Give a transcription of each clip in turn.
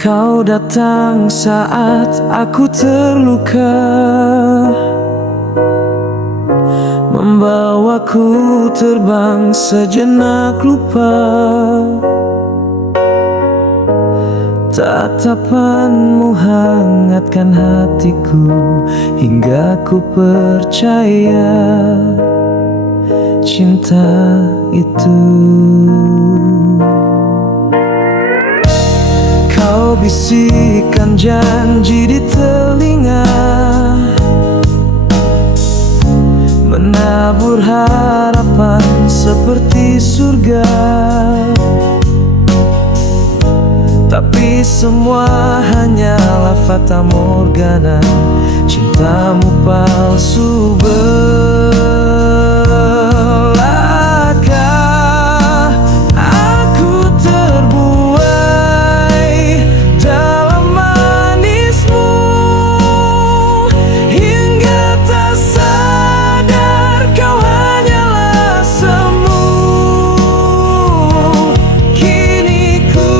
Kau datang saat aku terluka, membawaku terbang sejenak lupa. Tatapanmu hangatkan hatiku hingga ku percaya cinta itu. Kau bisikan janji di telinga, menabur harapan seperti surga. Tapi semua hanyalah fata morgana, cintamu palsu belaka. Aku terbuai dalam manismu hingga tak sadar kau hanyalah semu. Kini ku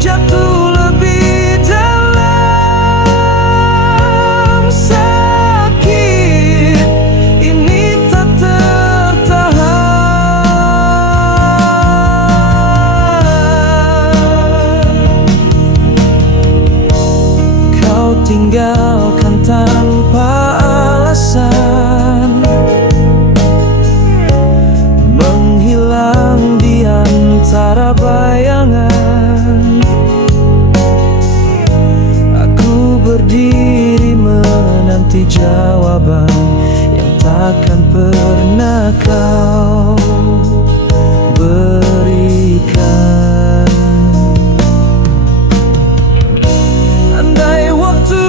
jatuh lebih dalam, sakit ini tak tertahan. Kau tinggalkan tanpa alasan, menghilang di antara bayangan. Aku berdiri menanti jawaban yang takkan pernah kau berikan. Andai waktu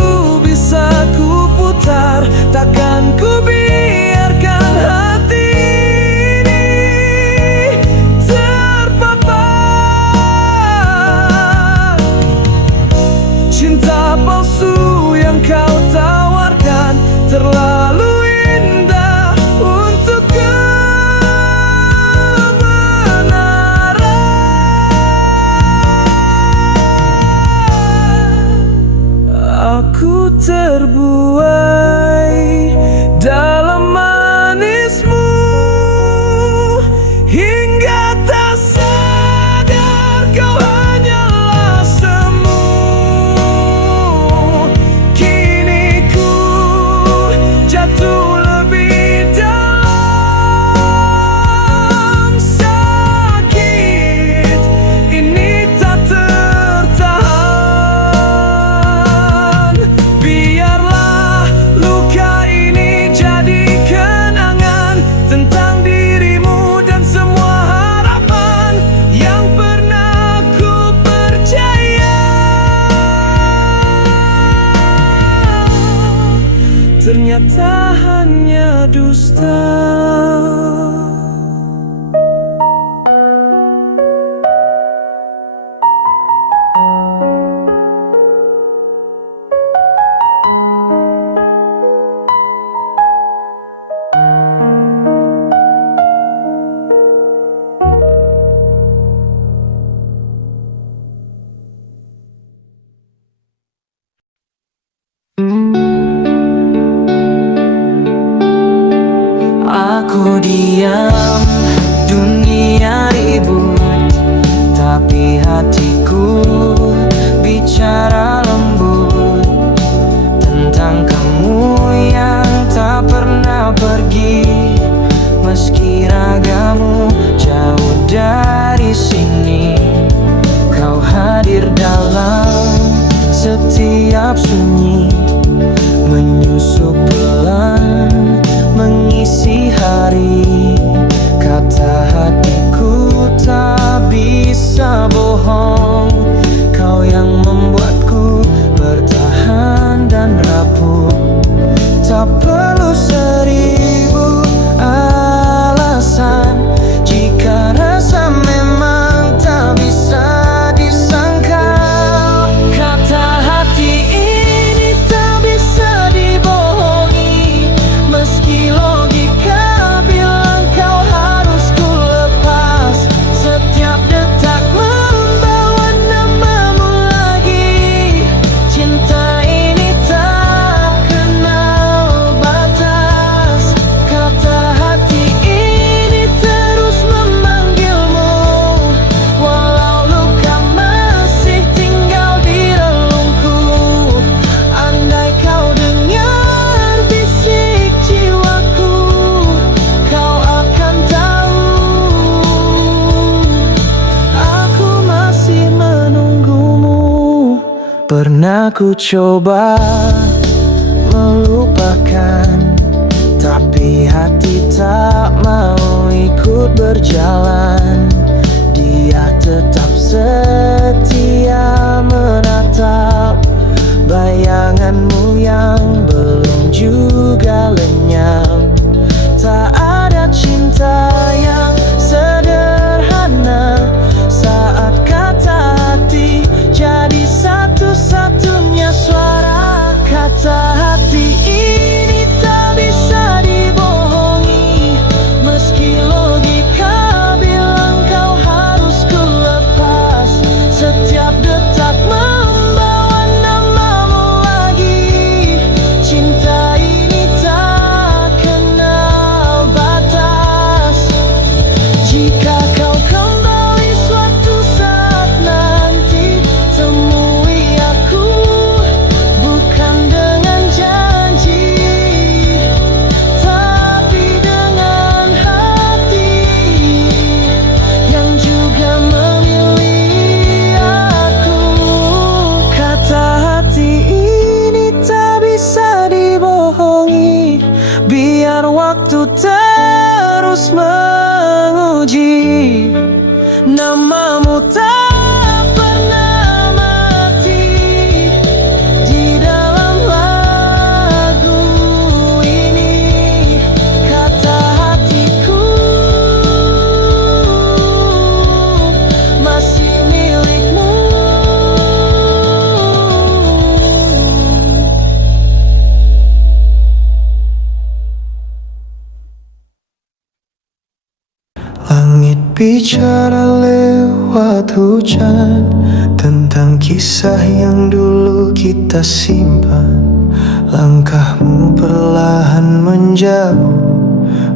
bisa ku putar, takkan ku biarkan hati ini terpapar. Cinta palsu yang kau tawarkan terlalu indah untuk kebenaran. Aku terbuai dalam manismu hingga tak sadar kau hanyalah semu. Kini ku jatuh lebih dalam, sakit ini tak tertahan. Biarlah luka ini jadi kenangan tentang dirimu dan semua harapan yang pernah ku percaya. Ternyata hanya dusta. Aku diam, dunia ribut, tapi hatiku bicara lembut tentang kamu yang tak pernah pergi. Meski ragamu jauh dari sini, kau hadir dalam setiap sunyi, menyusup pelan mengisi hari. Kata hatiku tak bisa bohong, kau yang membuatku bertahan dan rapuh. Tak perlu 1000 alasan jika rasa memang tak bisa disangkal. Kata hati ini tak bisa dibohongi, meski logika bilang kau harus ku lepas. Setiap pernah ku coba melupakan, tapi hati tak mau ikut berjalan. Dia tetap setia menatap bayanganmu yang belum juga lenyap. Tak ada cinta yang sederhana saat kata hati jadi satu-satunya suara. Kata hati ini tak bisa dibohongi, meski logika bilang kau harus ku lepas. Setiap detak membawa namamu lagi. Cinta ini tak kenal batas. Jika kau kembali suatu saat nanti, temui aku bukan dengan janji, tapi dengan hati yang juga memilih aku. Kata hati ini tak bisa dibohongi, biar waktu terus menguji. Namamu tak pernah mati di dalam lagu ini. Kata hatiku masih milikmu. Langit bicara lewat hujan tentang kisah yang dulu kita simpan. Langkahmu perlahan menjauh,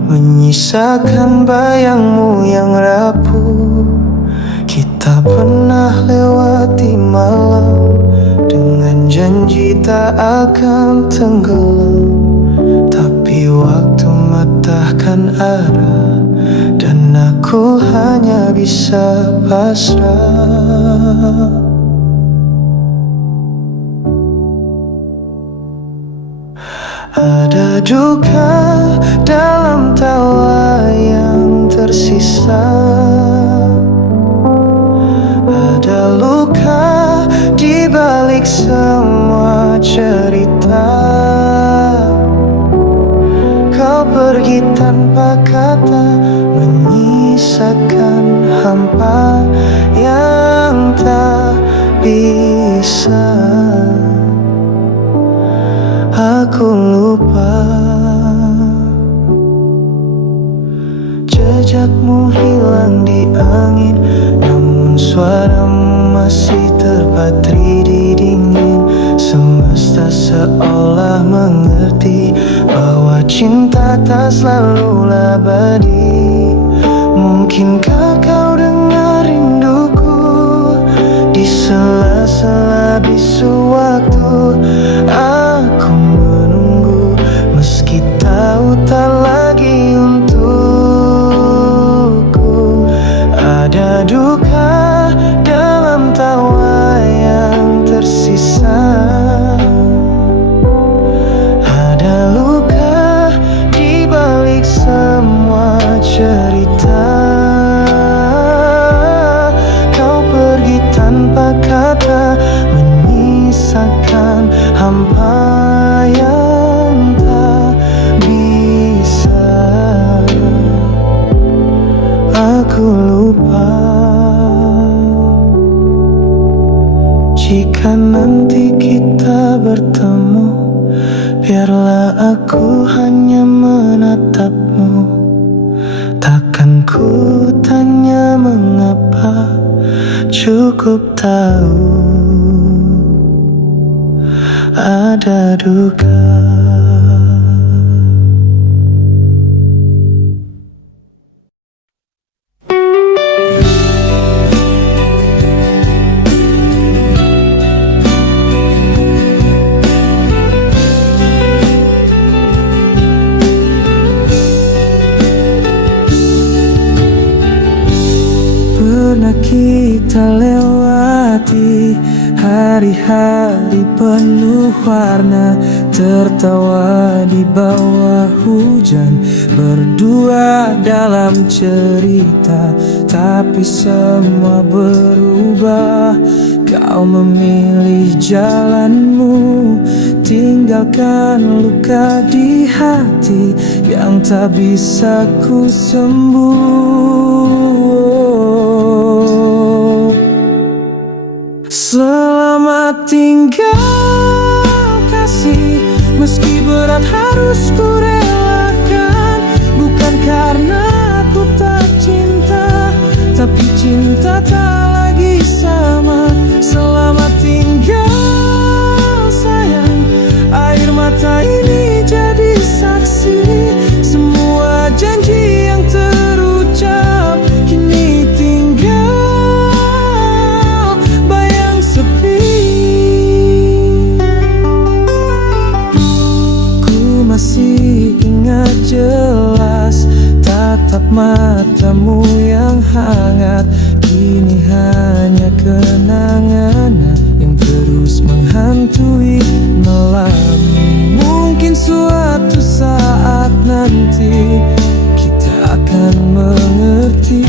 menyisakan bayangmu yang rapuh. Kita pernah lewati malam dengan janji tak akan tenggelam, tapi waktu matahkan arah dan aku hanya bisa pasrah. Ada duka dalam tawa yang tersisa, ada luka di balik semua cerita. Kau pergi tanpa kata, menyisakan hampa yang tak bisa aku lupa. Jejakmu hilang di angin, namun suaramu masih terpatri di dingin. Semesta seolah mengerti bahwa cinta tak selalu abadi. Mungkinkah kau dengar rinduku di sela-sela bisu waktu? Aku menunggu meski tahu tak lagi untukku. Ada duka dalam tawa yang tersisa, ada luka di balik semua cerita. Kau pergi tanpa kata, menyisakan hampa yang tak bisa aku lupa. Jika nanti kita bertemu, biarlah aku hanya menatapmu. Takkan ku tanya mengapa, cukup tahu ada duka. Pernah kita lewati Hari-hari penuh warna, tertawa di bawah hujan, berdua dalam cerita. Tapi semua berubah, kau memilih jalanmu, tinggalkan luka di hati yang tak bisa ku sembuh. Selamat tinggal kasih, meski berat harus ku relakan. Bukan karena aku tak cinta, tapi cinta tak lagi sama. Selamat tinggal sayang, air mata ini jadi saksi. Semua janji yang terucap kini tinggal bayang sepi. Ku masih ingat jelas tatap matamu yang hangat. Kini hanya kenangan yang terus menghantui malam. Mungkin suatu saat nanti kita akan mengerti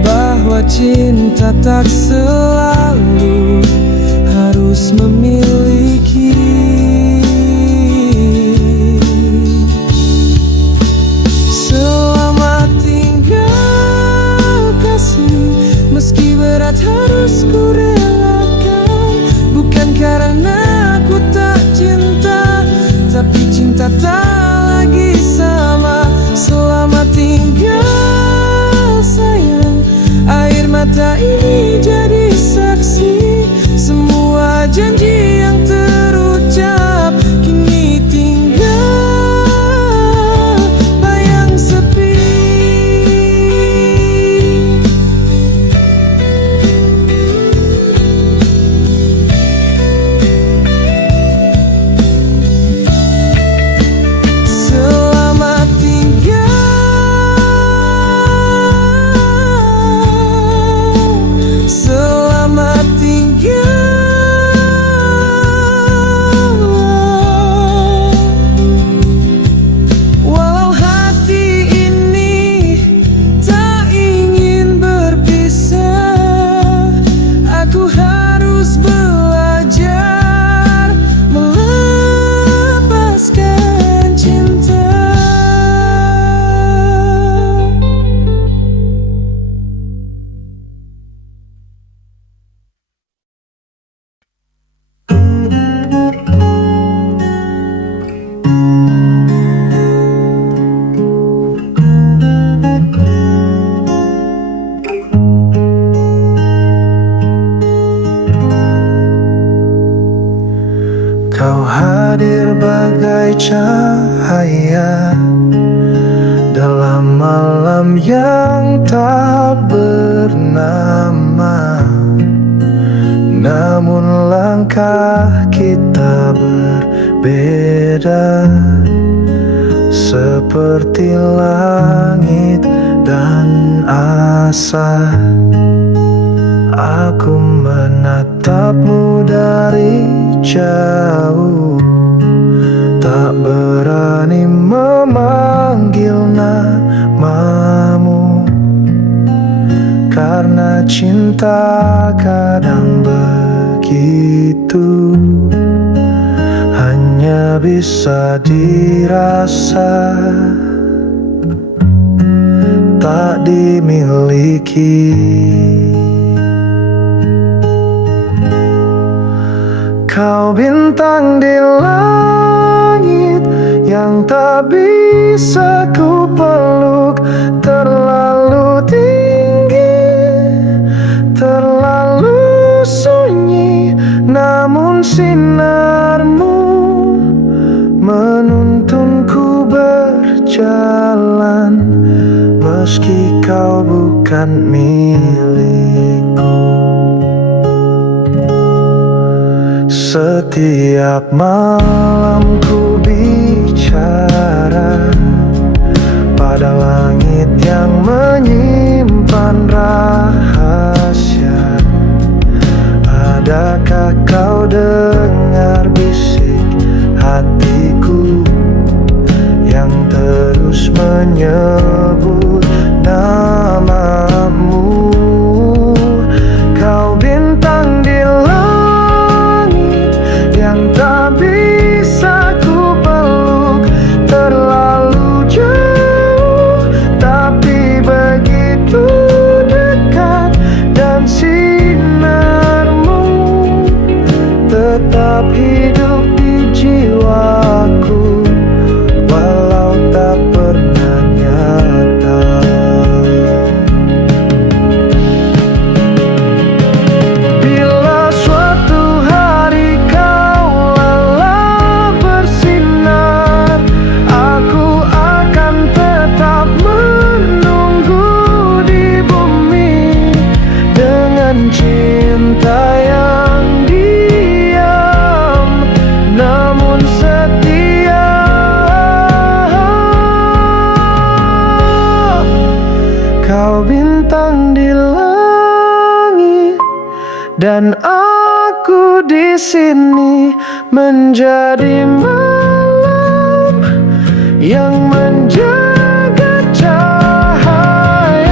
bahwa cinta tak selalu harus memiliki. Selamat tinggal kasih, meski berat harus ku relakan. Bukan karena aku tak cinta, tapi cinta tak lagi sama. Selamat tinggal sayang, air mata ini jadi saksi. Semua janji yang terucap kini tinggal bayang sepi. Selamat tinggal, selamat tinggal. Walau hati ini tak ingin berpisah, aku harus belajar melepaskan cinta. Kau hadir bagai cahaya dalam malam yang tak bernama. Namun langkah kita berbeda, seperti langit dan asa. Aku menatapmu dari jauh, tak berani memanggil namamu, karena cinta kadang begitu, hanya bisa dirasa, tak dimiliki. Kau bintang di langit yang tak bisa ku peluk, terlalu tinggi, terlalu sunyi. Namun sinarmu menuntunku berjalan, meski kau bukan milikku. Setiap malam ku bicara pada langit yang menyimpan rahasia. Adakah mendengar bisik hatiku yang terus menyebut namamu. Kau bintang di langit yang tak bisa ku peluk, terlalu jauh tapi begitu dekat, dan sinarmu tetap hidup di jiwaku walau tak pernah nyata. Bila suatu hari kau lelah bersinar, aku akan tetap menunggu di bumi dengan cinta yang diam namun setia. Kau bintang di langit dan aku di sini menjadi malam yang menjaga cahayamu.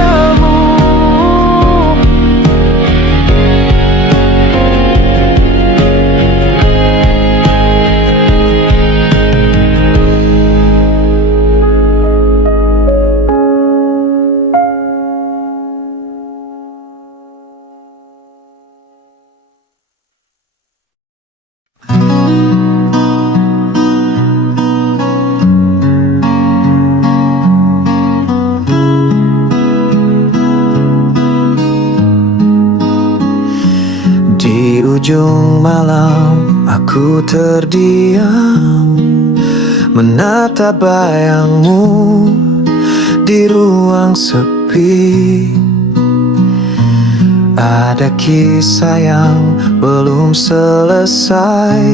Di ujung malam aku terdiam menatap bayangmu di ruang sepi. Ada kisah yang belum selesai,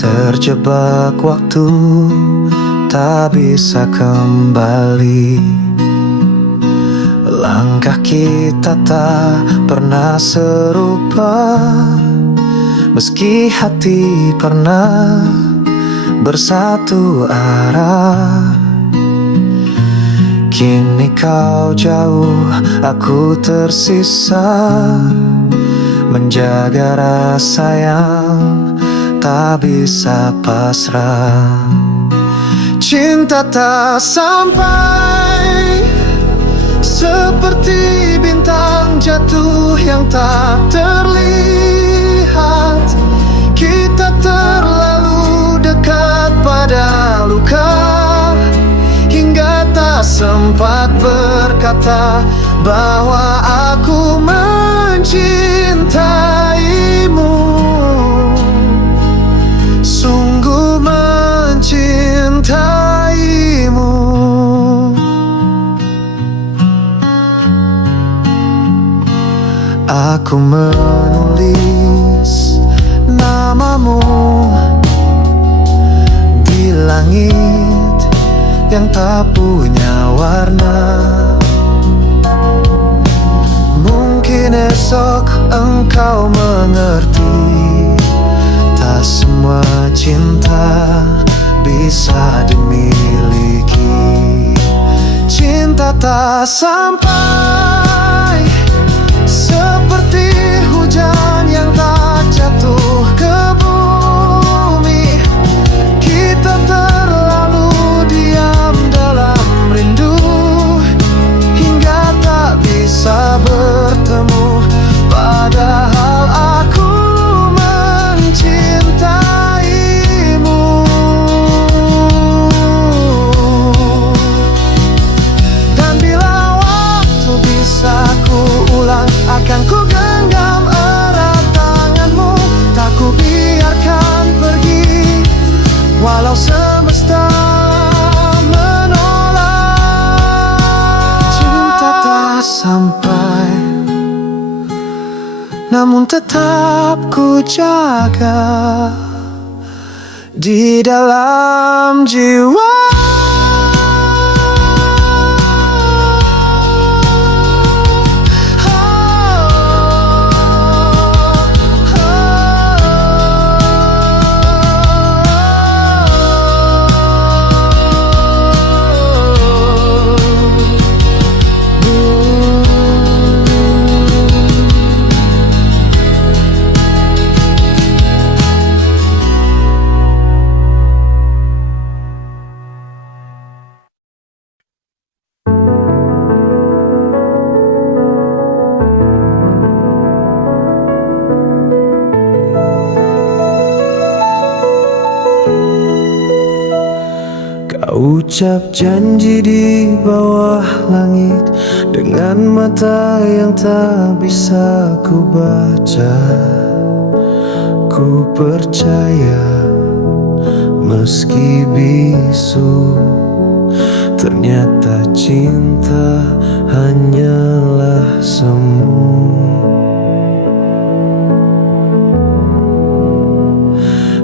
terjebak waktu tak bisa kembali. Langkah kita tak pernah serupa, meski hati pernah bersatu arah. Kini kau jauh, aku tersisa, menjaga rasa yang tak bisa pasrah. Cinta tak sampai, seperti bintang jatuh yang tak terlihat. Kita terlalu dekat pada luka, hingga tak sempat berkata bahwa aku mencintaimu, sungguh mencintaimu. Aku menulis namamu di langit yang tak punya warna. Mungkin esok engkau mengerti, tak semua cinta bisa dimiliki. Cinta tak sampai, seperti hujan yang tak jatuh ke bumi. Kita terlalu diam dalam rindu, hingga tak bisa bertemu. Padahal aku mencintaimu. Dan bila waktu bisa ku ulang, akan ku genggam erat tanganmu, tak ku biarkan pergi walau semesta menolak. Cinta tak sampai, namun tetap ku jaga di dalam jiwa. Ucap janji di bawah langit dengan mata yang tak bisa ku baca. Ku percaya meski bisu, ternyata cinta hanyalah semu.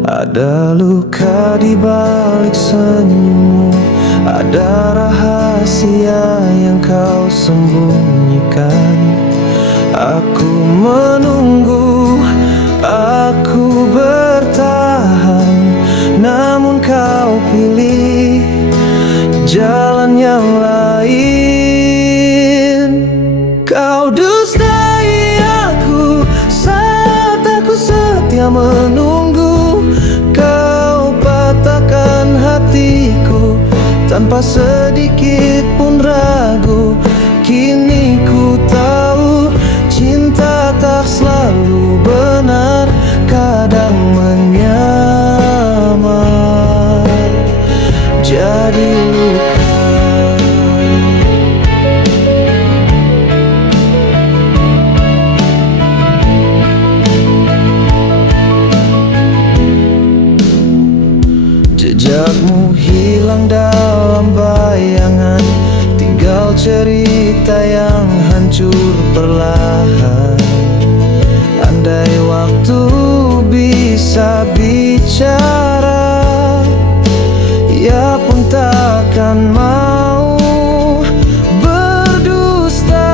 Ada luka di balik senyummu, ada rahasia yang kau sembunyikan. Aku menunggu, aku bertahan, namun kau pilih jalan yang lain. Kau dustai aku saat aku setia menunggu. Kau patahkan hatiku tanpa sedikit pun ragu. Kini ku tahu cinta tak selalu benar, kadang menyamar jadi luka. Jejakmu hilang dalam bayangan, tinggal cerita yang hancur perlahan. Andai waktu bisa bicara, ia pun takkan mau berdusta.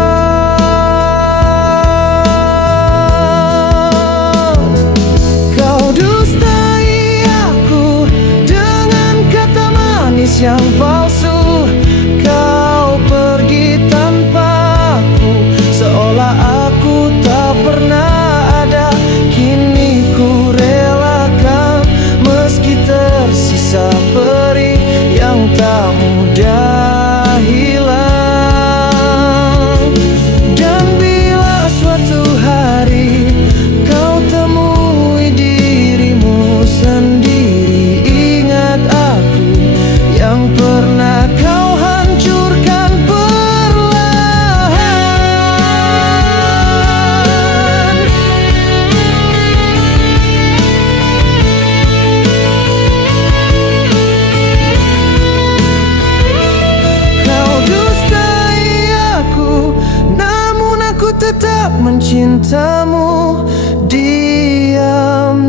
Kau dustai aku dengan kata manis yang palsu. Kau pergi tanpa aku, seolah aku tak pernah ada. Kini ku relakan meski tersisa perih yang tak mudah hilang. Dan bila suatu hari kau temui dirimu sendiri, ingat aku yang pernah kau hancurkan perlahan. Kau dustai aku, namun aku tetap mencintamu. Diam-diam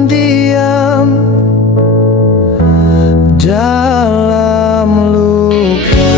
dalam luka.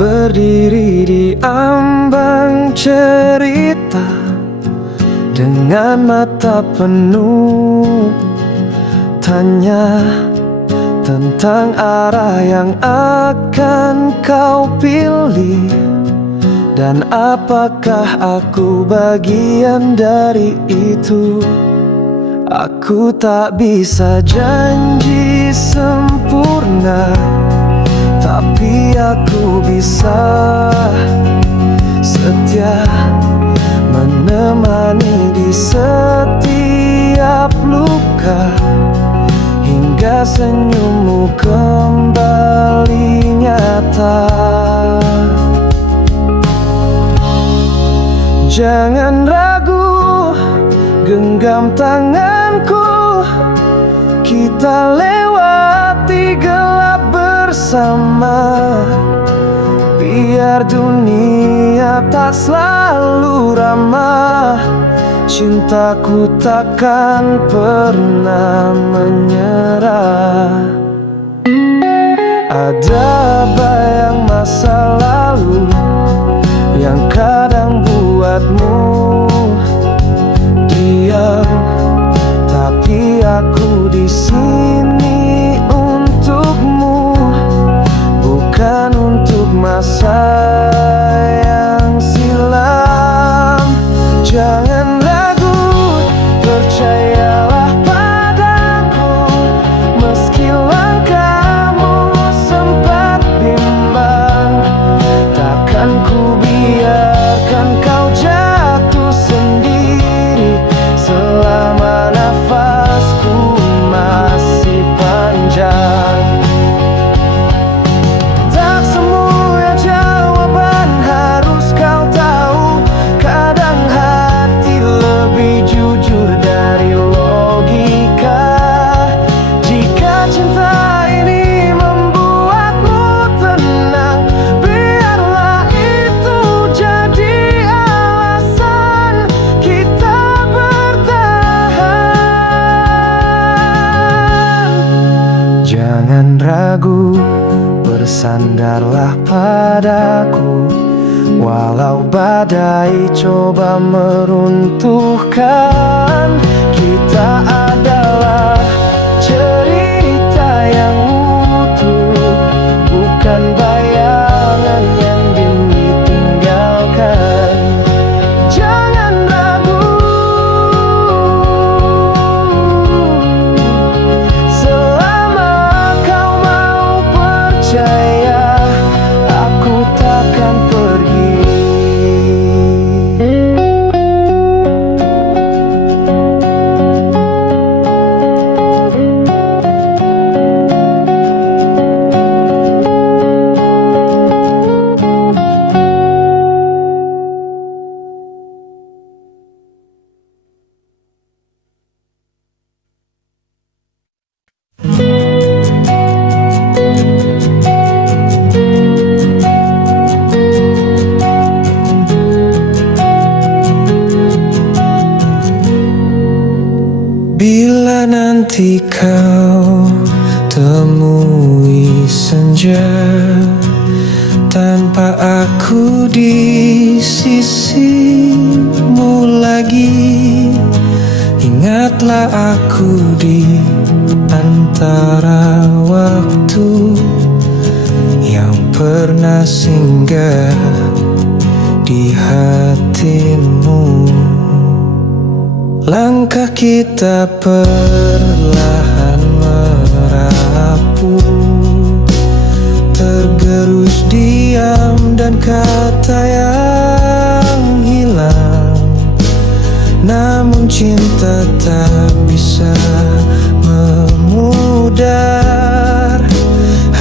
Berdiri di ambang cerita dengan mata penuh tanya tentang arah yang akan kau pilih. Dan apakah aku bagian dari itu? Aku tak bisa janji sempurna, tapi aku bisa setia menemani di setiap luka, hingga senyummu kembali nyata. Jangan ragu, genggam tanganku, kita lewati gelap bersama. Biar dunia tak selalu ramah, cintaku takkan pernah menyerah. Ada bayang masa lalu yang kadang di sini untukmu, bukan untuk masa yang silam. Jangan ragu, percayalah padaku, meski langkahmu sempat bimbang. Takkan ku biarkan kau jatuh sendiri selama nafasku masih panjang. Tak semua jawaban harus kau tahu, kadang hati lebih jujur dari logika. Jika cinta ini membuatmu tenang, biarlah itu jadi alasan kita bertahan. Jangan ragu, bersandarlah padaku, walau badai coba meruntuhkan. Kita adalah cerita yang utuh, bukan bayangan yang ditinggalkan. Jangan ragu, selama kau mau percaya, aku takkan pergi. Bila nanti kau temui senja tanpa aku di sisimu lagi, ingatlah aku di antara waktu yang pernah singgah di hatimu. Langkah kita perlahan merapuh, tergerus diam dan kata yang hilang. Namun cinta tak bisa memudar,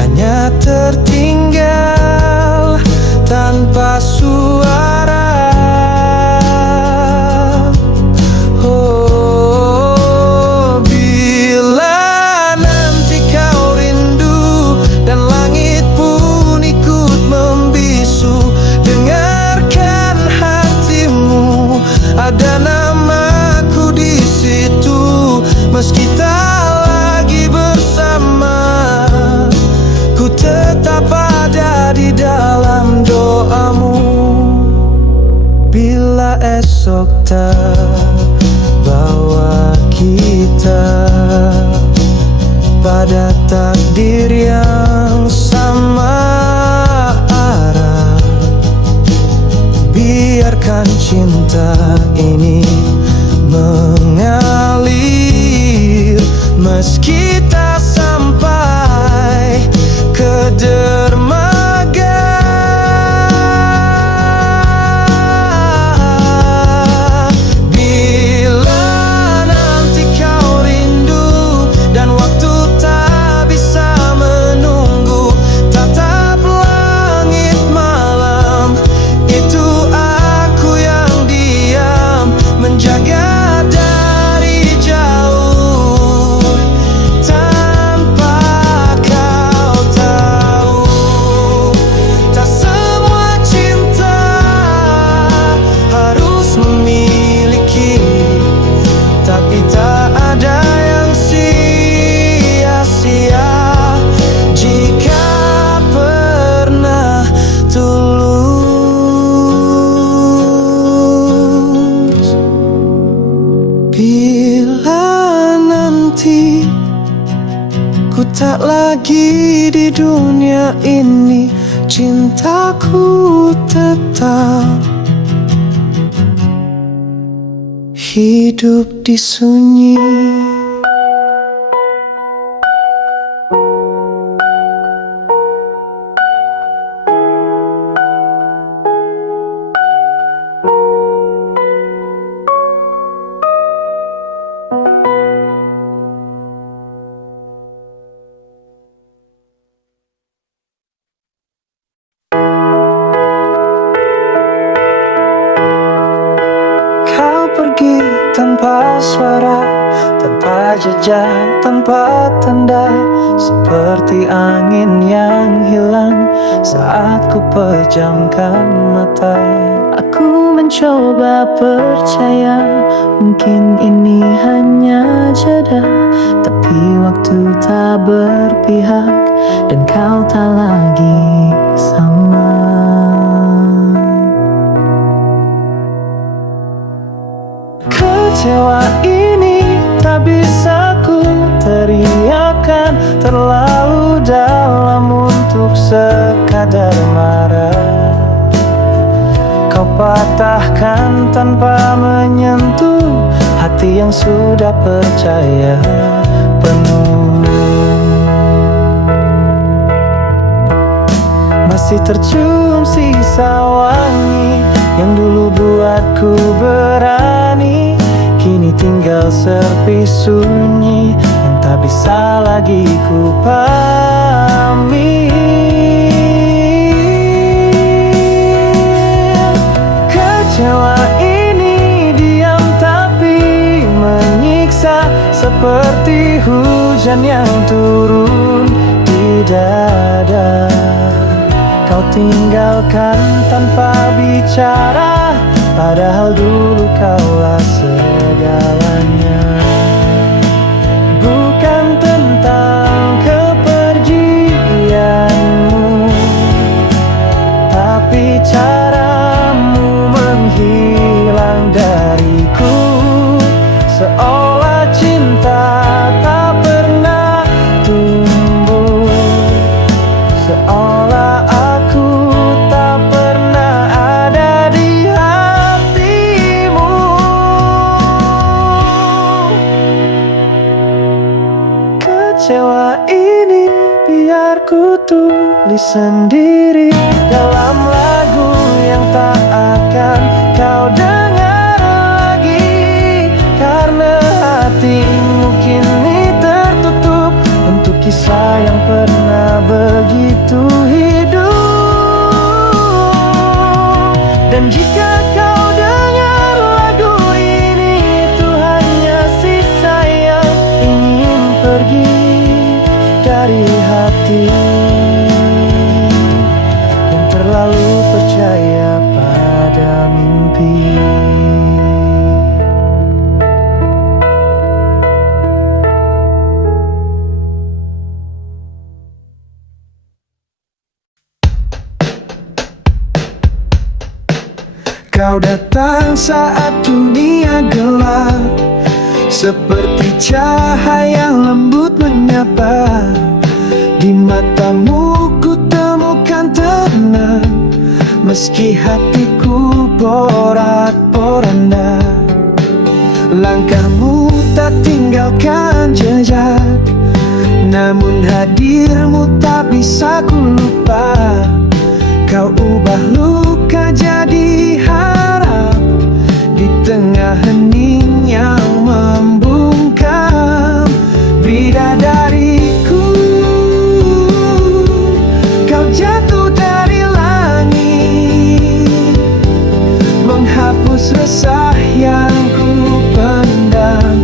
hanya tertinggal tanpa suara. Ada namaku di situ, meski tak lagi bersama, ku tetap ada di dalam doamu. Bila esok tak bawa kita pada takdir yang sama arah, biarkan cinta ini mengalir, meski tak sampai ke dermaga. Bila nanti kau rindu dan waktu tak bisa menunggu, tatap langit malam, itu aku yang diam Ku tak lagi di dunia ini, cintaku tetap hidup di sunyi. Kau pergi tanpa suara, tanpa jejak, tanpa tanda, seperti angin yang hilang saat ku pejamkan mata. Aku mencoba percaya, mungkin ini hanya jeda, tapi waktu tak berpihak dan kau tak lagi sama. Kecewa ini tak bisa ku teriakan, terlalu dalam untuk sekadar marah. Kau patahkan tanpa menyentuh hati yang sudah percaya penuh. Masih tercium sisa wangi yang dulu buatku berani, kini tinggal sepi sunyi yang tak bisa lagi ku pahami. Kecewa ini diam tapi menyiksa, seperti hujan yang turun di dada. Kau tinggalkan tanpa bicara, padahal dulu kaulah segalanya. Bukan tentang kepergianmu, tapi caramu menghilang dariku, seolah cinta tak pernah tumbuh, seolah aku tak pernah ada di hatimu. Kecewa ini biar ku tulis sendiri dalam lagu yang tak akan kau dengar lagi, karena hatimu kini tertutup untuk kisah yang pernah begitu hidup. Dan jika kau dengar lagu ini, itu hanya sisa yang ingin pergi dari hati yang terlalu percaya pada mimpi. Kau datang saat dunia gelap, seperti cahaya lembut menyapa. Di matamu ku temukan tenang, meski hatiku porak-poranda. Langkahmu tak tinggalkan jejak, namun hadirmu tak bisa ku lupa. Kau ubah luka jadi harap di tengah hening yang membungkam. Bidadariku, kau jatuh dari langit, menghapus resah yang ku pendam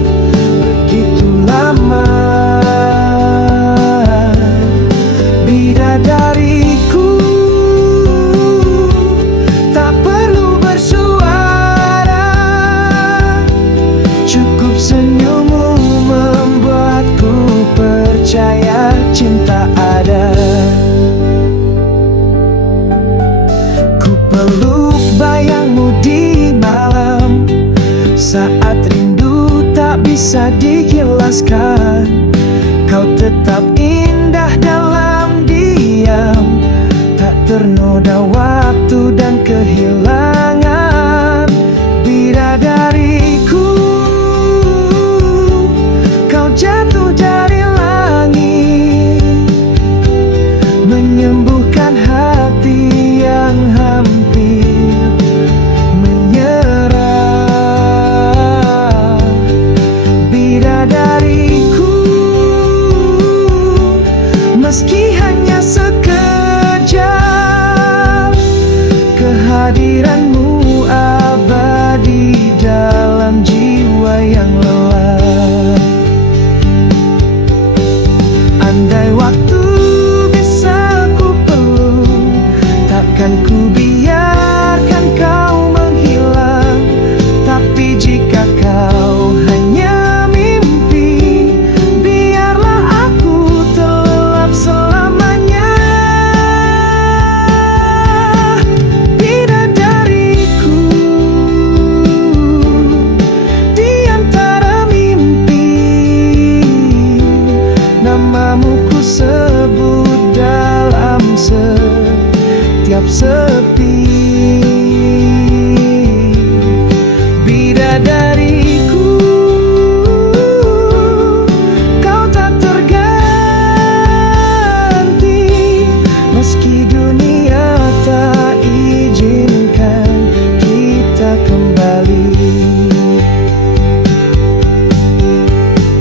begitu lama. Bidadariku, tak perlu bersuara, cukup senyummu membuatku percaya cinta ada. Ku peluk bayangmu di malam, saat rindu tak bisa dijelaskan. Kau tetap tetap sepi. Bidadariku, kau tak terganti, meski dunia tak izinkan kita kembali.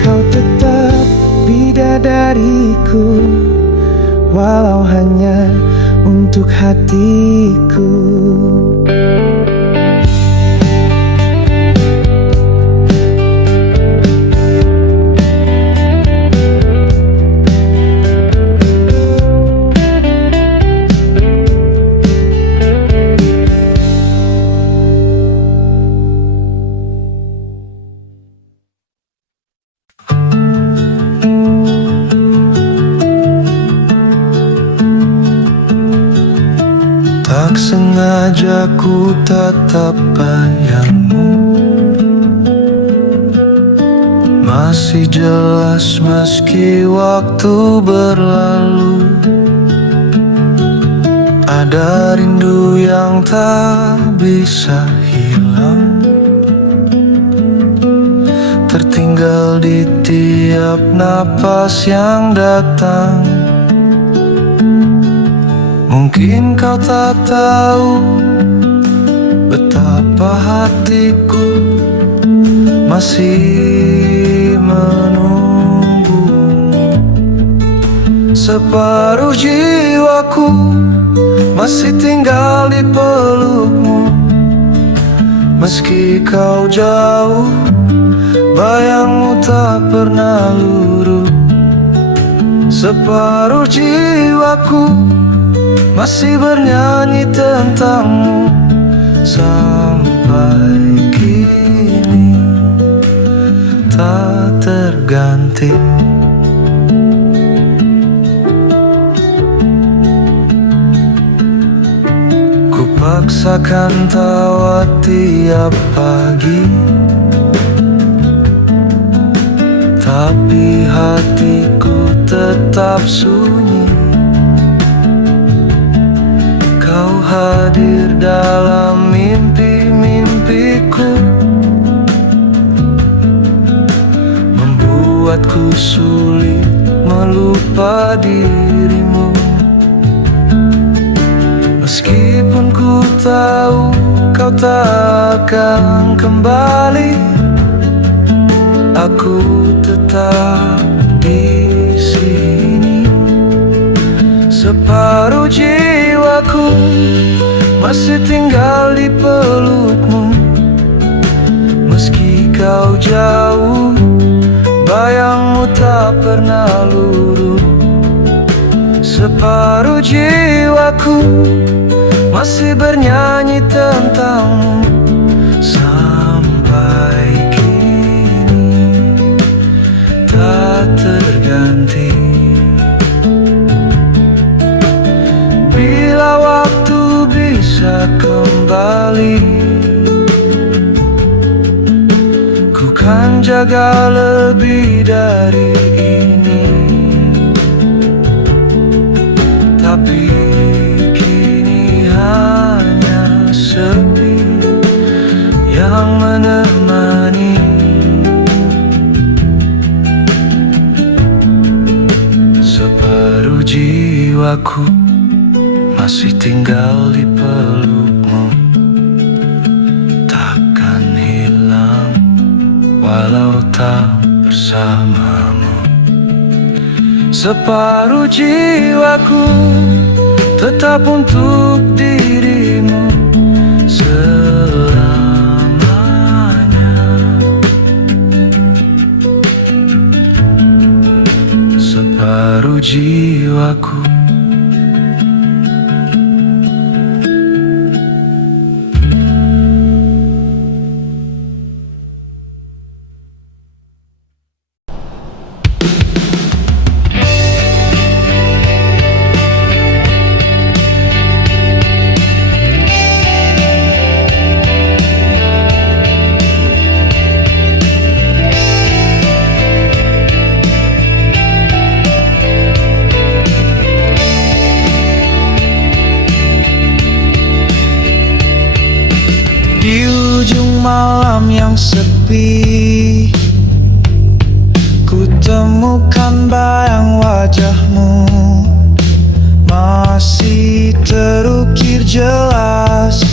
Kau tetap bidadariku, walau hanya untuk hatiku. Tak sengaja ku tatap bayangmu, masih jelas meski waktu berlalu. Ada rindu yang tak bisa hilang, tertinggal di tiap napas yang datang. Mungkin kau tak tahu betapa hatiku masih menunggu. Separuh jiwaku masih tinggal di pelukmu, meski kau jauh, bayangmu tak pernah luruh. Separuh jiwaku masih bernyanyi tentangmu sampai kini tak terganti. Ku paksakan tawa tiap pagi, tapi hatiku tetap sunyi. Kau hadir dalam mimpi-mimpiku, membuatku sulit melupa dirimu. Meskipun ku tahu kau tak akan kembali, aku tetap di sini. Separuh jiwaku masih tinggal di pelukmu, meski kau jauh, bayangmu tak pernah luruh. Separuh jiwaku masih bernyanyi tentangmu sampai kini tak terganti. Bila waktu bisa kembali, ku kan jaga lebih dari ini. Tapi kini hanya sepi yang menemani. Separuh jiwaku masih tinggal di pelukmu, takkan hilang walau tak bersamamu. Separuh jiwaku tetap untuk dirimu selamanya. Separuh jiwaku. yang sepi, ku temukan bayang wajahmu masih terukir jelas.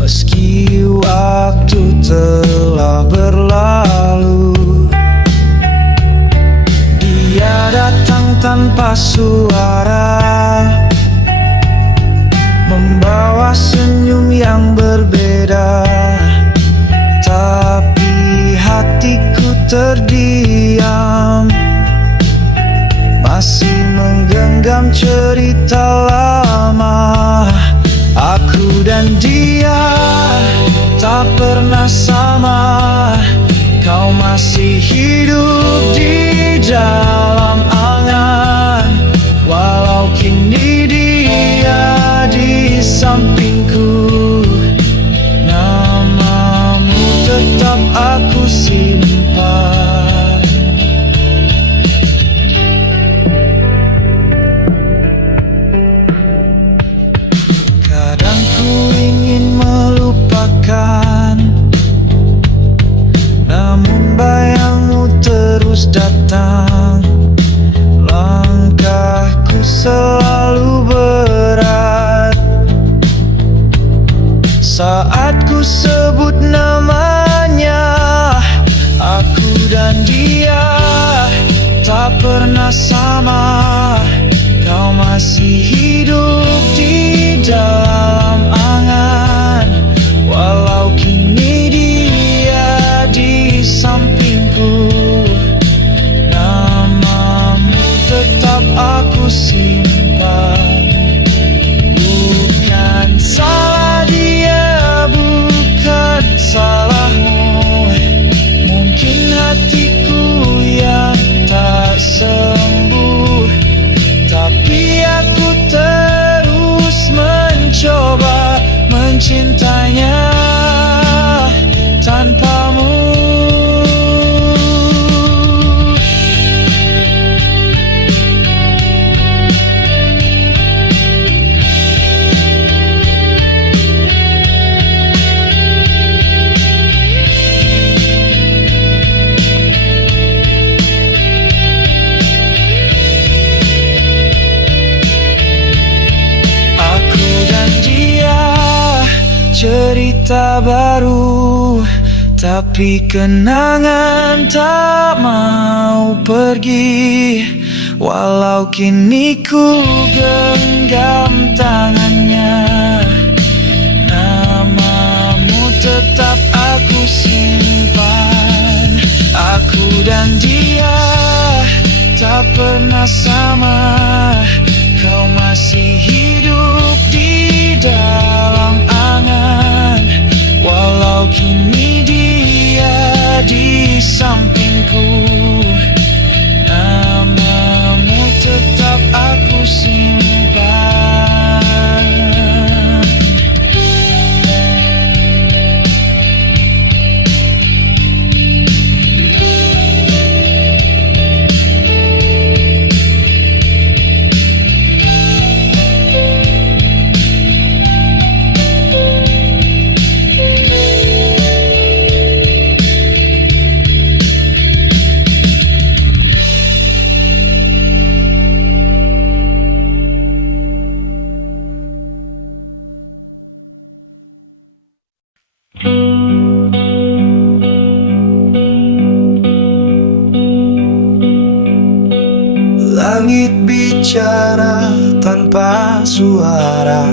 Meski waktu telah berlalu, dia datang tanpa suara, membawa senyum yang berbeda. Tapi hatiku terdiam, masih menggenggam cerita lama. Aku dan dia tak pernah sama. Kau masih hidup di dalam angan, walau kini dia di sampingku. Namamu tetap aku simpan. Kadang ku ingin melupakan, namun bayangmu terus datang. Langkahku selalu berat saat ku sebut namanya. Aku dan dia tak pernah sama. Kau masih hidup di dalam angan, walau kini dia di sampingku. Namamu tetap aku simpan. Bukan salah dia, bukan salahmu. Mungkin hatiku yang tak sembuh, tapi aku terus mencoba mencintainya tanpamu. Cerita baru, tapi kenangan tak mau pergi. Walau kini ku genggam tangannya, namamu tetap aku simpan. Aku dan dia tak pernah sama. Kau masih hidup di dalam angan, walau kini dia di sampingku. Namamu tetap aku simpan. Langit bicara tanpa suara,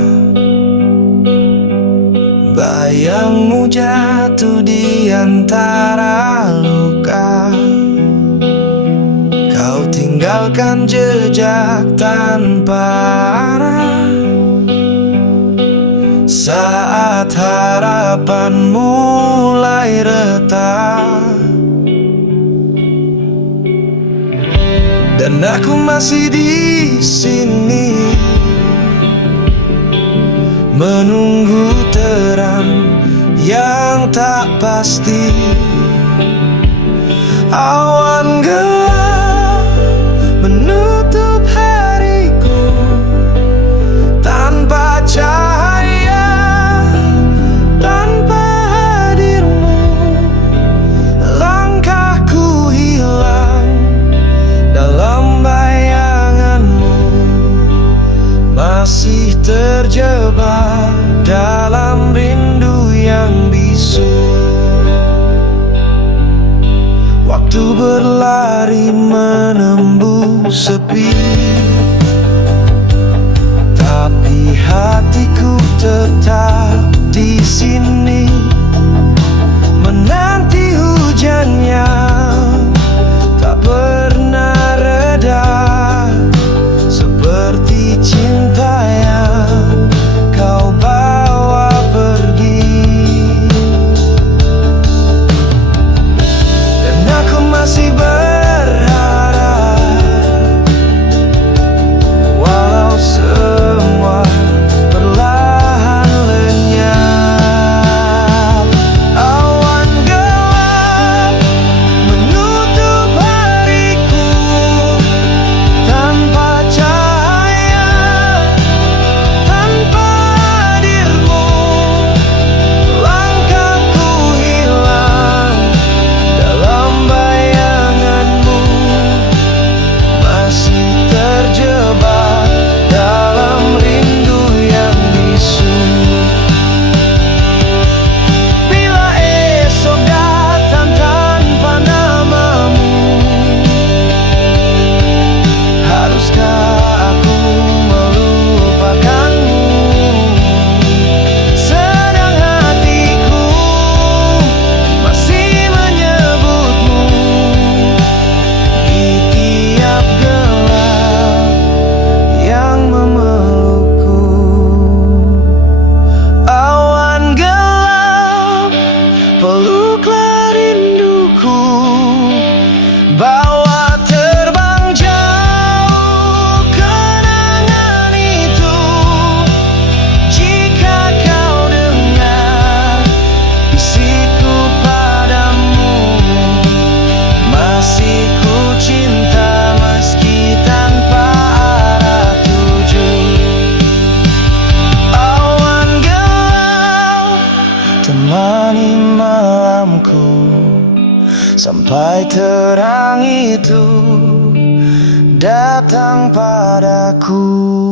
bayangmu jatuh di antara luka. Kau tinggalkan jejak tanpa arah saat harapan mulai retak. Dan aku masih di sini menunggu terang yang tak pasti. Awan gelap menutup hariku tanpa cahaya, tanpa hadirmu. bisu. Waktu berlari menembus sepi, tapi hatiku tetap di sini, menanti hujannya tak pernah reda, seperti cinta yang kau bawa pergi. Dan aku masih berharap, walau semua perlahan lenyap. Awan gelap menutup hariku, tanpa cahaya, tanpa hadirmu, langkahku hilang dalam bayanganmu, masih terjebak dalam rindu yang bisu. Bila esok datang tanpa namamu, haruskah aku melupakanmu? Sedang hatiku masih menyebutmu di tiap gelap yang memelukku. Awan gelap, peluklah rinduku, bawa terbang jauh kenangan itu. Jika kau dengar bisikku padamu, masih ku cinta meski tanpa arah tuju. Awan gelap, temani malamku sampai terang itu datang padaku.